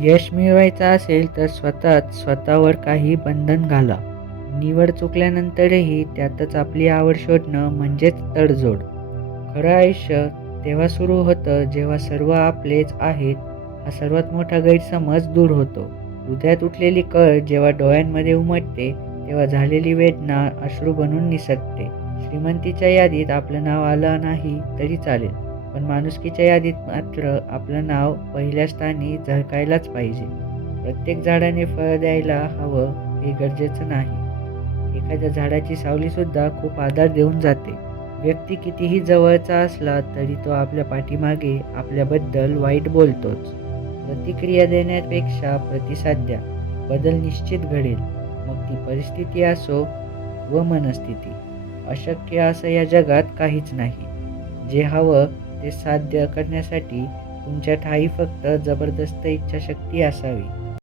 यश मिळवायचं असेल तर स्वतःच स्वतःवर काही बंधन घाला. निवड चुकल्यानंतरही त्यातच आपली आवड शोधणं म्हणजेच तडजोड. खरं आयुष्य तेव्हा सुरू होतं जेव्हा सर्व आपलेच आहेत हा सर्वात मोठा गैरसमज दूर होतो. हृदयात उठलेली कळ जेव्हा डोळ्यांमध्ये उमटते तेव्हा झालेली वेदना अश्रू बनून निसटते. श्रीमंतीच्या यादीत आपलं नाव आलं नाही तरी चालेल. पण माणुसकीच्या यादीत मात्र आपलं नाव पहिल्या स्थानी झळकायलाच पाहिजे. प्रत्येक झाडाने फळ द्यायला हवं हे गरजेचं नाही. एखाद्या झाडाची सावलीसुद्धा खूप आधार देऊन जाते. व्यक्ती कितीही जवळचा असला तरी तो आपल्या पाठीमागे आपल्याबद्दल वाईट बोलतोच. प्रतिक्रिया देण्यापेक्षा प्रतिसाद द्या. बदल निश्चित घडेल. मग ती परिस्थिती असो व मनस्थिती. अशक्य असं या जगात काहीच नाही. जे हवं ते साध्य करण्यासाठी तुमच्या ठाई फक्त जबरदस्त इच्छाशक्ती असावी.